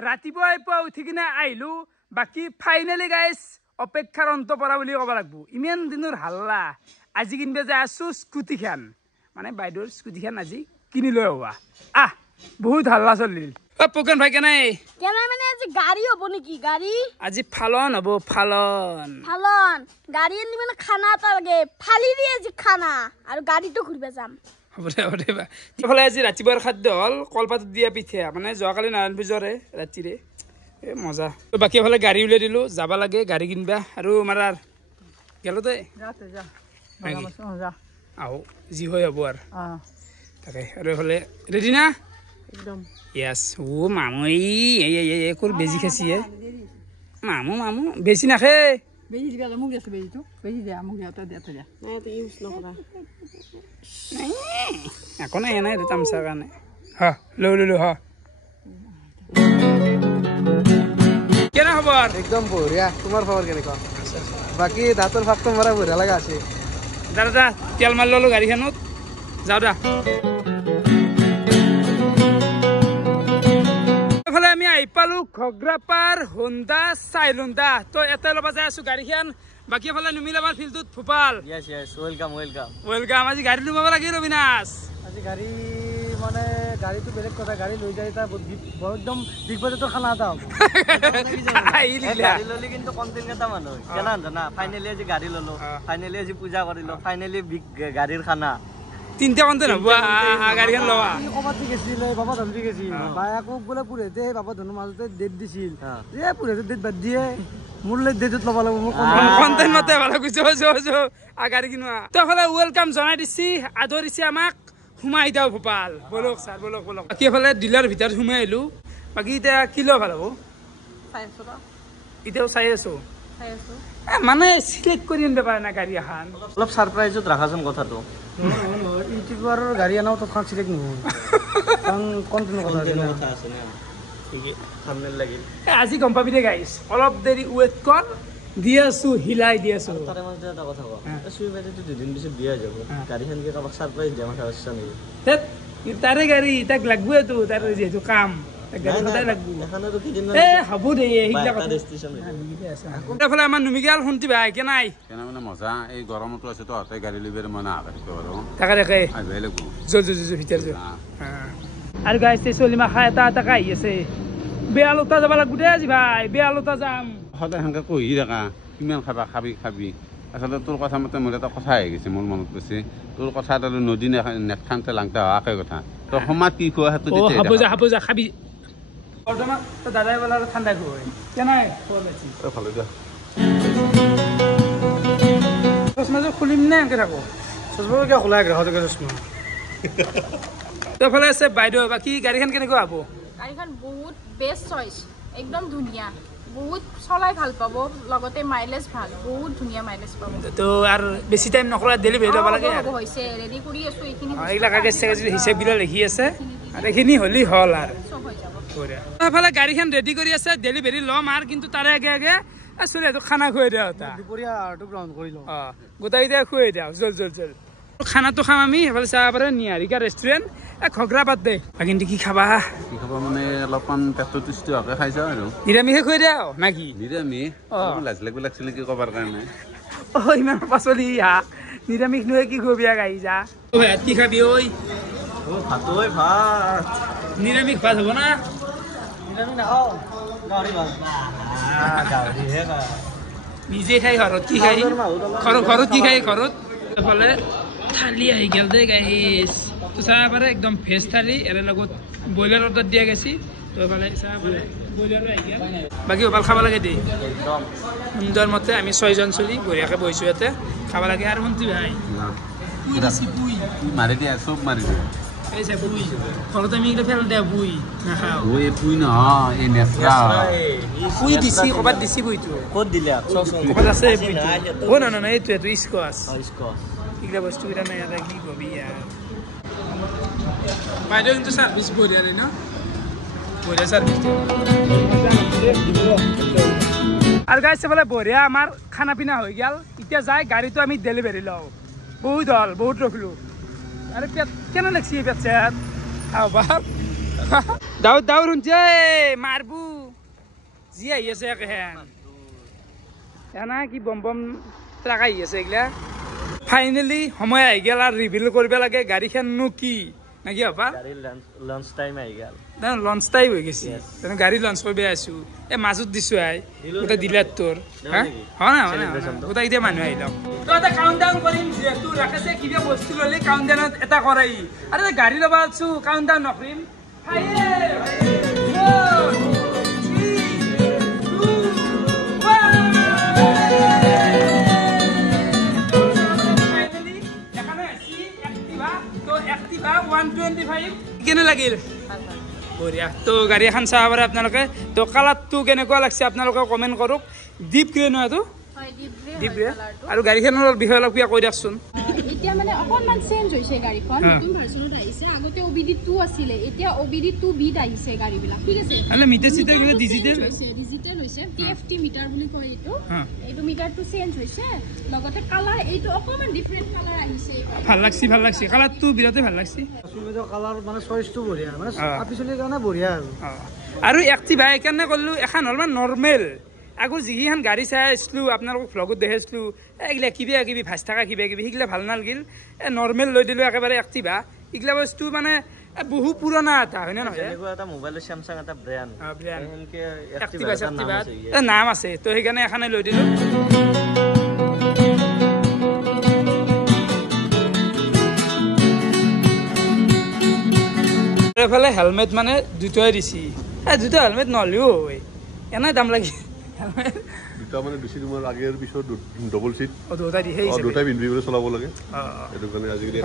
ৰাতিপুৱাই পুৱা উঠি কিনে আহিলো বাকি ফাইনালি গাইস অপেক্ষাৰ অন্ত পৰা বুলি ক'ব লাগিব ইমান দিনৰ হাল্লা আজি কিনবে যায় আছো স্কুটি খান মানে বাইদেউৰ স্কুটি খান আজি কিনি লৈ হোৱা বহুত হাল্লা চলিল পকন ভাই কেনাই মানে আজি গাড়ী হ'ব নেকি গাড়ী আজি ফালন হ'ব ফালন গাড়ী আনি মানে খানা এটা লাগে ফালি দিয়ে আজি খানা আৰু গাড়ীটো ঘুৰিব যাম হ'বলে আজি ৰাতিপুৱাৰ খাদ্য হ'ল কলপাতত দিয়া পিঠা মানে যোৱাকালি নাৰায়ণ পূজাৰে ৰাতিৰে মজা বাকী এফালে গাড়ী উলিয়াই দিলো যাব লাগে গাড়ী কিনবা আৰু মাৰাৰ গেলো তই আহো যি হয় হ'ব আৰু তাকে আৰু এফালে ৰেডি না একদম ইয়াস ও মামু এই কোৰ বেজি খাইছি মামু বেছি নাখে বেজি দিবা মোক দিছো বেজিটো বেজি দিয়া মোক দিয়াতে দিয়াতে দিয়া নাই তো ইউজ নকৰা একো নাই এনে তামচাৰ কাৰণে লো হ কেনে খবৰ একদম বঢ়িয়া তোমাৰ খবৰ কেনেকুৱা বাকি দাঁতৰ ফাকটো মৰা বঢ়িয়া লগা আছে দাদা তেল মাৰি ললো গাড়ীখনত যাওঁ দা এফালে আমি আহি পালো ঘগ্ৰাপাৰ হোণ্ডা চাইলুণ্ডা তো এটাই ল'ব যাই আছো গাড়ীখন বাকী এফালে নুমিলাবাৰ ফিল্ডটোত ভূপাল ৱেলকাম আজি গাড়ী লুমাব লাগে ৰবিনাশ আজি গাড়ী মানে গাড়ীটো বেলেগ কথা গাড়ী লৈ যায় এটা একদম বিগ বাজেটৰ খানা এটা গাড়ী ললি কিন্তু কণ্টেণ্ট এটা মানুহ কেনা জানা ফাইনেলি আজি গাড়ী ললো ফাইনেলি আজি পূজা কৰিলো ফাইনেলি বিগ গাড়ীৰ খানা তিনটা কণ্টেণ্ট হ'ব গাড়ীখন লোৱা ক'ৰবাত গৈছিলে বাবা ধনদি গৈছিল বায়েকক বোলে পুৰেতে বাবা ধনৰ মাজতে ডেট দিছিল পুৰেতে ডেট বাদ দিয়ে মোৰ ডেটত ল'ব লাগিব মোৰ কণ্টেণ্ট মতে ভাল কৈছো গাড়ী কিনোৱা তো এফালে ৱেলকাম জনাই দিছি আদৰিছে আমাক সোমাই দিওঁ ভূপাল বলক ছাৰ বলক বাকী এফালে ডিলাৰ ভিতৰত সোমাই আহিলো বাকী এতিয়া কি লোৱা ভাল হ'ব এতিয়াও চাই আছো মানে চিলেক্ট কৰি আনিব পাৰে না গাড়ী এখন অলপ ছাৰপ্ৰাইজত ৰাখাচোন কথাটো ইউটিউবাৰৰ গাড়ী আনাও তৎক্ষণ চিলেক্ট নহয় কাৰণ কণ্টেণ্টৰ কথা আছে থাম্বনেইল লাগিল আজি গম পাবি দে গাইছ অলপ দেৰি ৱেট কৰ দি আছো হিলাই দি আছো তাৰে মাজতে এটা কথা কওঁ চুই বাইদেউটো দুদিন পিছত বিয়া যাব গাড়ীখনকে কাৰোবাক ছাৰপ্ৰাইজ দিয়া মাথা আছে নেকি তাৰে গাড়ী তাক লাগবইতো তাৰ যিহেতু কাম আমাৰ নুমিগাল শুনতি ভাই কে নাই মানে মজা এই গৰমতো আছে তো হাতে গাড়ী লিবেৰ মনে আকাৰিতো আৰু তাকে ভিতৰ আৰু গাইছে চলিমা খাই এটা কাহি আছে বেয়া লতা যাব লাগব দে আজি ভাই বেয়া লতা যাম সদায় সেনেকে কহি থাকা কিমান খাবি আচলতে তোৰ কথা মতে মোৰ এটা কথা আহি গৈছে মোৰ মনত পৰিছে তোৰ কথা এটা নদী নেখানতে লাংটা হোৱা একে কথা তোৰ সমাজ কি খোৱা সেইটো হাব যা খাবি দাদাই বোলা ঠাণ্ডা খুৱাই কেনাই ভালে দিয়া চশমাযোৰ খুলিম নে এনেকে থাকো চশমা কিয় খোলাই গ্ৰাহকে চশমা তোৰফালে আছে বাইদেউ বাকী গাড়ীখন কেনেকুৱা হ'ব গাড়ীখন বহুত বেষ্ট চইচ একদম ধুনীয়া বহুত চলাই ভাল পাব লগতে মাইলেজ ভাল বহুত ধুনীয়া মাইলেজ পাব তো আৰু বেছি টাইম নকৰা ডেলিভাৰী ল'ব লাগে হৈছে ৰেডি কৰি আছো এইখিনি এইবিলাক আগে হিচাপ বিল লিখি আছে আৰু এইখিনি হ'লেই হ'ল আৰু চব হৈ যাব এফালে গাড়ীখন ৰেডি কৰি আছে ডেলিভাৰী ল'ম আৰু কিন্তু তাৰে আগে চুৰিয়াটো খানা খুৱাই দিয়া দুপৰীয়া আৰটো গ্ৰহণ কৰি লওঁ গোটেইকেইটাই খুৱাই দিয়া জল খানাটো খাম আমি সেইফালে চাব পাৰে নিহাৰিকা ৰেষ্টুৰেণ্ট ঘগ্ৰাপাত দে কিন্তু কি খাবা মানে অলপমান পেটটো তুষ্টি হোৱাকে খাই যাওঁ আৰু নিৰামিষে খুৱাই দিয়া নাকি নিৰামিষ লাজলাগ লাগিছিলে কি কবাৰ কাৰণে ইমান পাচলি নিৰামিষ নহয় কি খুৱাবি গাড়ী যা কি খাবি ঐ ভাত নিৰামিষ ভাত হ'ব না নিৰামিষ নাখাওঁ গাহৰি ভাল নিজে খাই ঘৰত কি খাই ঘৰত কি খাই ঘৰত এফালে থালি আহি গেল দে গাইছ তো চাব পাৰে একদম ভেজ থালি ইয়াৰ লগত ব্ৰইলাৰ অৰ্ডাৰ দিয়া গৈছে তো এফালে চাব পাৰে ব্ৰইলাৰো আহি গেল বাকী ভাল খাব লাগে দেই একদম সুন্দৰ মতে আমি 6জন চলি বঢ়িয়াকৈ বহিছোঁ ইয়াতে খাব লাগে আৰু শুনছি ভাই পুই মাৰি দিয়া চব মাৰি দিয়া ঘৰত আমি এইটো ফেল দিয়া বুই নাখাওঁ পুই নহয় এই নেচৰা পুই দিছি ক'ৰবাত দিছি বুইটো ক'ত দিলে ক'ৰবাত আছে বুইটো নহয় এইটো স্কোৱাচ এইগিলা বস্তুকেইটা নাই ইয়াতে কি কবি ইয়াৰ বাইদেউ কিন্তু চাৰ্ভিচ বঢ়িয়া দেই ন বঢ়িয়া চাৰ্ভিছ দিয়ে আৰু গাইছ বোলে বঢ়িয়া আমাৰ খানা পিনা হৈ গ'ল এতিয়া যাই গাড়ীটো আমি ডেলিভাৰী লওঁ বহুত হ'ল বহুত ৰখিলোঁ আৰু পেট কেনে লাগছি পেট চেট দাউদ দাউদ শুনছে মাৰবো যি আহি আছে একেহেন এনা কি বম বম ট্ৰাক আহি আছে এইগিলা ফাইনেলি সময় আহি গ'ল আৰু ৰিভিল কৰিব লাগে গাড়ীখননো কি নাকি হবা লঞ্চ টাইম আহি গ'ল লঞ্চ টাইম হৈ গৈছে গাড়ী লঞ্চ কৰিব আছো এই মাজত দিছো আই গোটেই ডিলাৰ তোৰ গোটেই এতিয়া মানুহ আহিলাম তো এটা কাউণ্ট ডাউন কৰিম যিহেতু ৰাকেশে কিবা বস্তু ল'লে কাউণ্ট ডাউনত এটা কৰাই আৰু গাড়ী ল'ব আছো কাউণ্ট ডাউন নকৰিম কেনে লাগিল বঢ়িয়া তো গাড়ী এখন চাব পাৰে আপোনালোকে তো কালাৰটো কেনেকুৱা লাগছে আপোনালোকে কমেণ্ট কৰক ডিপ গ্ৰে নহয় এইটো ডিপ গ্ৰে আৰু গাড়ীখনৰ বিষয়ে অলপ কিবা কৈ দিয়কচোন এতিয়া মানে অকণমান চেঞ্জ হৈছে গাড়ীখন নতুন ভাৰ্চনত আহিছে আগতে OBD 2 আছিলে এতিয়া OBD 2B আহিছে গাড়ীবিলাক ঠিক আছে মানে মিটাৰ চিটাৰ কিবা ডিজিটেল হৈছে TFT মিটাৰ বুলি কয় এইটো মিটাৰটো চেঞ্জ হৈছে লগতে কালাৰ এইটো অকণমান ডিফাৰেণ্ট কালাৰ আহিছে ভাল লাগছি কালাৰটো বিৰাটেই ভাল লাগছি কালাৰ মানে চইচটো বঢ়িয়া মানে পিছলিৰ কাৰণে বঢ়িয়া আৰু এক্টিভা এইকাৰণে ক'লো এখন হ'ল মানে নৰ্মেল আগৰ যিখন গাড়ী চাই আছিলো আপোনালোকক ভ্লগত দেখাইছিলো এইগিলা কিবা কিবি ভাজ থকা কিবা কিবি সেইগিলা ভাল নালাগিল নৰ্মেল লৈ দিলো একেবাৰে এক্টিভা এইগিলা বস্তু মানে বহু পুৰণা এটা হয়নে নহয় এটা মোবাইলৰ স্যামসাং এটা ব্ৰ্যান্ড এক্টিভা নাম আছে তো সেইকাৰণে এখনে লৈ দিলো এফালে হেলমেট মানে দুটাই দিছি দুটা হেলমেট নহলেও হয় এনে দাম লাগি দুটা মানে বেছি তোমাৰ আগেৰ পিছত ডবল সিট দুটা পিন্ধিবলৈ চলাব লাগে এইটো কাৰণে আজিকালি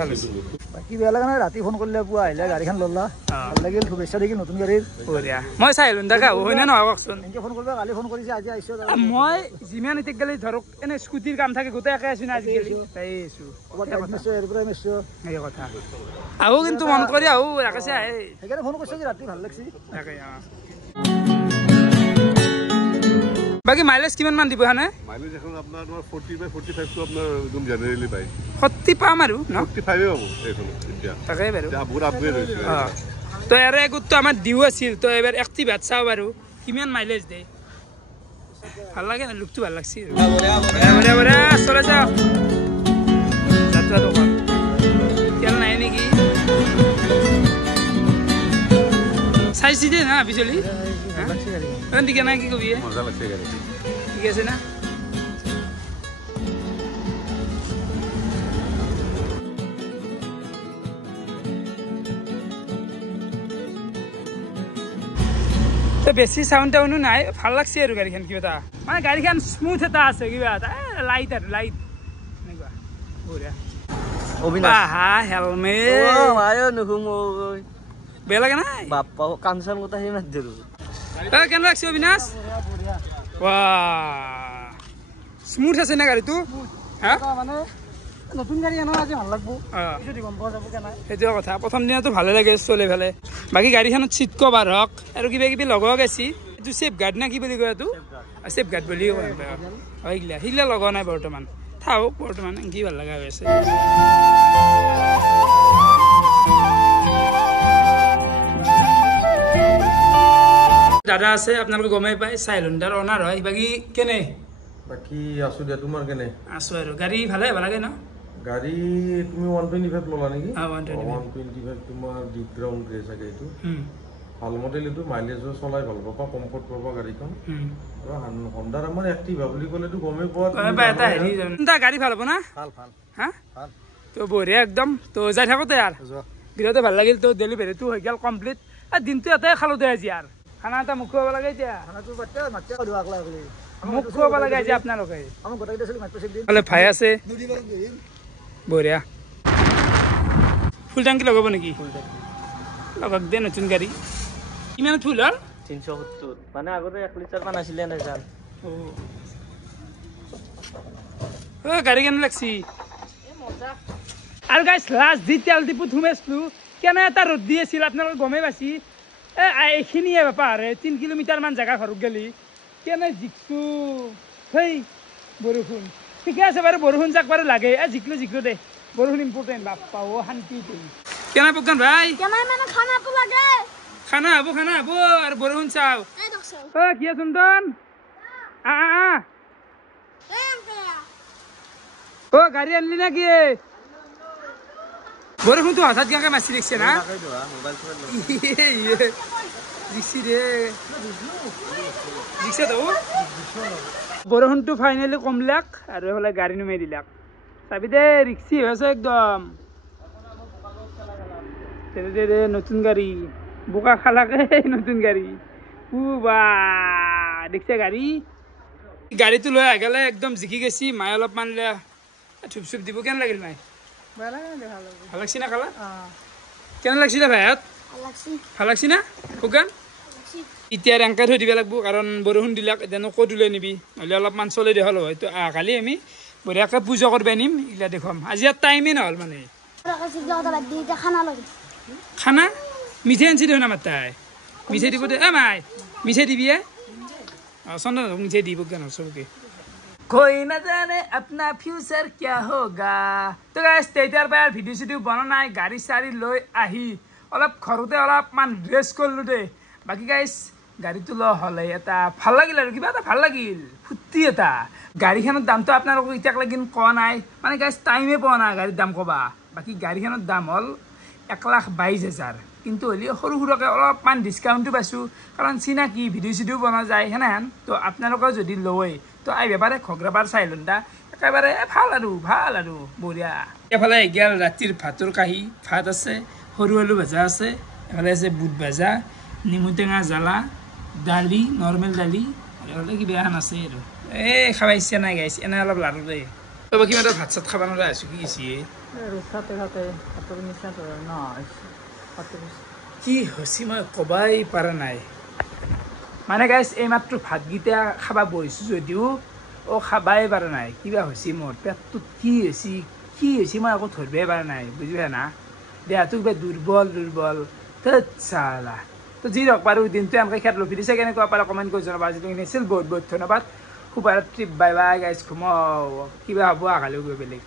বাকী বেয়া লগা নাই ৰাতি ফোন কৰিলে পুৱা আহিলে গাড়ীখন ল'লা ভাল লাগিল শুভেচ্ছা দেখিল নতুন গাড়ীৰ বঢ়িয়া মই চাই আহিলো দাদা হয়নে নহয় কওকচোন এনেকৈ ফোন কৰিবা কালি ফোন কৰিছে আজি আহিছো মই যিমান এতিয়া গ'লে ধৰক এনে স্কুটিৰ কাম থাকে গোটেই একে আছো না আজিকালি সেই কথা আহো কিন্তু মনত কৰি আহো ৰাকেশে আহে সেইকাৰণে ফোন কৰিছে ৰাতি ভাল লাগছি বাকি মাইলেজ কিমান মান দিব হানে মাইলেজ এখন আপোনাৰ 40 বাই 45 টো আপোনাৰ একদম জেনাৰেলি পায় 40 পাম আৰু ন 45 এ হ'ব এইখন এতিয়া তাকে বাৰু যা বহুত আপগ্ৰেড হৈছে তো এৰে গুটো আমাৰ দিউ আছিল তো এবাৰ এক্টিভা চাও বাৰু কিমান মাইলেজ দে ভাল লাগে না লুকটো ভাল লাগছি বঢ়িয়া চলে যাও যাত্ৰা তো তেল নাই নেকি চাইছি দে না বিজলি দিকে না কি কবি মজা লাগছে গাড়ী ঠিক আছে না তো বেছি সাউন্ড টাউনো নাই ভাল লাগছে আৰু গাড়ীখন কিবা এটা মানে গাড়ীখন স্মুথ এটা আছে কিবা এটা লাইট আৰু লাইট এনেকুৱা বঢ়িয়া আহা হেলমেট আয়ো নুখুমো বেয়া লাগে নাই বাপ্পা কাঞ্চন কথা হি মাত দিলো কেন লাগছে অবিনাশ স্মুথ আছে না গাড়ীটো মানে নতুন গাড়ী আনো আজি ভাল লাগব গম পোৱা যাব কেনে সেইটো কথা প্ৰথম দিনাতো ভালে লাগে চলে ভালে বাকী গাড়ীখনত চিট কভাৰ হওক আৰু কিবা কিবি লগোৱা গৈছি এইটো চেফ গাৰ্ড না কি বুলি কয় এইটো চেফ গাৰ্ড বুলি কয় সেইগিলা লগোৱা নাই বৰ্তমান থাকক বৰ্তমান কি ভাল লগা হৈ আছে দাদা আছে আপোনালোকে গমেই পায় চাইলণ্ডাৰ অনাৰ হয় বাকী কেনে বাকি আছো দিয়া তোমাৰ কেনে আছো আৰু গাড়ী ভালে হ'ব লাগে ন গাড়ী তুমি 125 ললা নেকি 125 তোমাৰ ডিপ গ্ৰাউন্ড গ্ৰে চাগে এইটো ভাল মডেল এইটো মাইলেজো চলাই ভাল পাবা কমফৰ্ট পাবা গাড়ীখন আৰু হন্ডাৰ আমাৰ এক্টিভা বুলি ক'লেতো গমেই পোৱা এটা হেৰি গাড়ী ভাল হ'ব না ভাল ভাল হা তো বঢ়িয়া একদম তো যাই থাকোতে আৰু বিৰাটে ভাল লাগিল তো ডেলিভাৰীটো হৈ গ'ল কমপ্লিট আৰু দিনটো এটাই খালো দে আজি আৰু খানা এটা মুখ খুৱাব লাগে এতিয়া খানাটো বাটে মাতে দিব আকলা আকলি মুখ খুৱাব লাগে আজি আপোনালোকে আমাৰ গোটাই দিছিল মাত্ৰ চেক দিন বোলে ভাই আছে বঢ়িয়া ফুল টাংকি লগাব নেকি লগাক দে নতুন গাড়ী কিমান ফুল হ'ল 370 মানে আগতে 1 লিটাৰ মান আছিলে না জান গাড়ী কেনে লাগছি আৰু গাইছ লাষ্ট যি তেল ডিপুত সোমাইছিলো কেনে এটা ৰ'দ দি আছিল আপোনালোকে গমেই পাইছি এইখিনিয়ে বেপাৰ 3 কিলোমিটাৰমান জেগা ঘৰত গেলি কেনে জিকছো সেই বৰষুণ ঠিকে আছে বাৰু বৰষুণ যাক বাৰু লাগে জিকলো দে বৰষুণ ইম্পৰ্টেণ্ট বাপ্পা শান্তি কেনে প্ৰজ্ঞান ভাই খানা হব আৰু বৰষুণ চাও কি সুন্দন গাড়ী আনলি না কি বৰষুণটো হঠাৎ কেনেকৈ মাছি দেখছে না বৰষুণটো ফাইনেলি কমলাক আৰু এইফালে গাড়ী নুমাই দিলাক চাবি দে ৰিক্সি হৈ আছে একদম নতুন গাড়ী বোকা খালাকে নতুন গাড়ী বা দেখছে গাড়ীটো লৈ আহি গ'লে একদম জিকি গেছি মায়ে অলপমান থুপ চুপ দিব কেনে লাগিল মায়ে ভাল লাগছি না খালা কেনে লাগছিলে ভাইহঁত ভাল লাগছি না শুকান এতিয়া ৰেংকা থৈ দিব লাগিব কাৰণ বৰষুণ দিলাক এতিয়া ক'ত ওলাই নিবি নহ'লে অলপমান চলাই দিয়া হ'ল হয়তো কালি আমি বঢ়িয়াকৈ পূজা কৰিব নিম এইগিলা দেখুৱাম আজি ইয়াত টাইমেই নহ'ল মানে খানা মিঠাই আনছি দেখোন আমাৰ তাই মিঠাই দিব দে মাই মিঠাই দিবি চন্দন মিঠাই দিব কেন চবকে कोई न जाने अपना फ्यूचर क्या होगा तो गाइस তেতিয়াৰ পৰা ভিডিঅ' চিডিঅ' বনা নাই গাড়ী চাৰি লৈ আহি অলপ ঘৰতে অলপমান ৰেষ্ট কৰিলোঁ দেই বাকী গাইছ গাড়ীটো লৈ হ'লে এটা ভাল লাগিল আৰু কিবা এটা ভাল লাগিল ফূৰ্তি এটা গাড়ীখনৰ দামটো আপোনালোকক এতিয়ালৈকে কোৱা নাই মানে গাইছ টাইমে পোৱা নাই গাড়ীৰ দাম ক'বা বাকী গাড়ীখনৰ দাম হ'ল 1,22,000 কিন্তু হ'লে সৰু সৰুকৈ অলপমান ডিছকাউণ্টটো পাইছোঁ কাৰণ চিনাকি ভিডিঅ' চিডিঅ' বনোৱা যায় সেনেহেন তো আপোনালোকেও যদি লয় তো আহিবাৰে ঘগ্ৰাবাৰ চাইলণ্ডা একেবাৰে ভাল আৰু বঢ়িয়া এফালে গেল ৰাতিৰ ভাতৰ কাঁহী ভাত আছে সৰু আলু ভাজা আছে এফালে আছে বুট ভাজা নেমু টেঙা জ্বালা দালি নৰ্মেল দালি আৰু এফালে কিবা এখন আছে আৰু খাব ইচ্ছা নাই গাইছে এনে অলপ লাৰু দেই বাকী মই ভাত চাত খাব নোৱাৰা আছোঁ কি হৈছে কি হৈছে মই ক'বাই পৰা নাই মানে গাইছ এইমাত্ৰ ভাতকেইটা খাব বহিছোঁ যদিও খাবাই পৰা নাই কিবা হৈছে মোৰ পেটটোত কি হৈছে মই একো ধৰিবই পৰা নাই বুজিবা না দেহাটো কিবা দুৰ্বল চালা তো যি ৰখ বাৰু দিনটো এনেকৈ খেত লফি দিছে কেনেকুৱা পাৰে কমেণ্ট কৰি জনাবা আজিলৈ নিছিল বহুত ধন্যবাদ শুভৰাত্ৰি বাই বাই গাইছ ঘুমাও কিবা হ'ব আগালেও গৈ বেলেগ